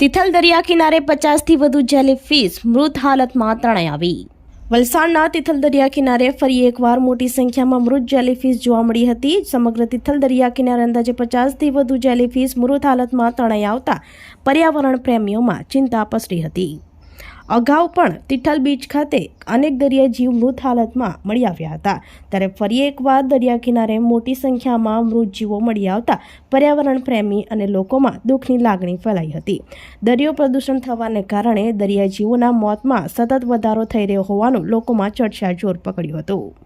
તિથલ દરિયા કિનારે પચાસથી વધુ જેલીફિશ મૃત હાલતમાં તણાઈ આવી. વલસાડના તિથલ દરિયા કિનારે ફરી એકવાર મોટી સંખ્યામાં મૃત જેલીફિશ જોવા મળી હતી. સમગ્ર તિથલ દરિયા કિનારે અંદાજે પચાસથી વધુ જેલીફિશ મૃત હાલતમાં તણાઈ આવતા પર્યાવરણ પ્રેમીઓમાં ચિંતા પસરી હતી. અગાઉ પણ તિથલ બીચ ખાતે અનેક દરિયા જીવ મૃત હાલતમાં મળી આવ્યા હતા. ત્યારે ફરી એકવાર દરિયા કિનારે મોટી સંખ્યામાં મૃત જીવો મળી આવતા પર્યાવરણ પ્રેમી અને લોકોમાં દુઃખની લાગણી ફેલાઈ હતી. દરિયો પ્રદૂષણ થવાને કારણે દરિયા જીવોના મોતમાં સતત વધારો થઈ રહ્યો હોવાનું લોકોમાં ચર્ચા જોર પકડ્યું હતું.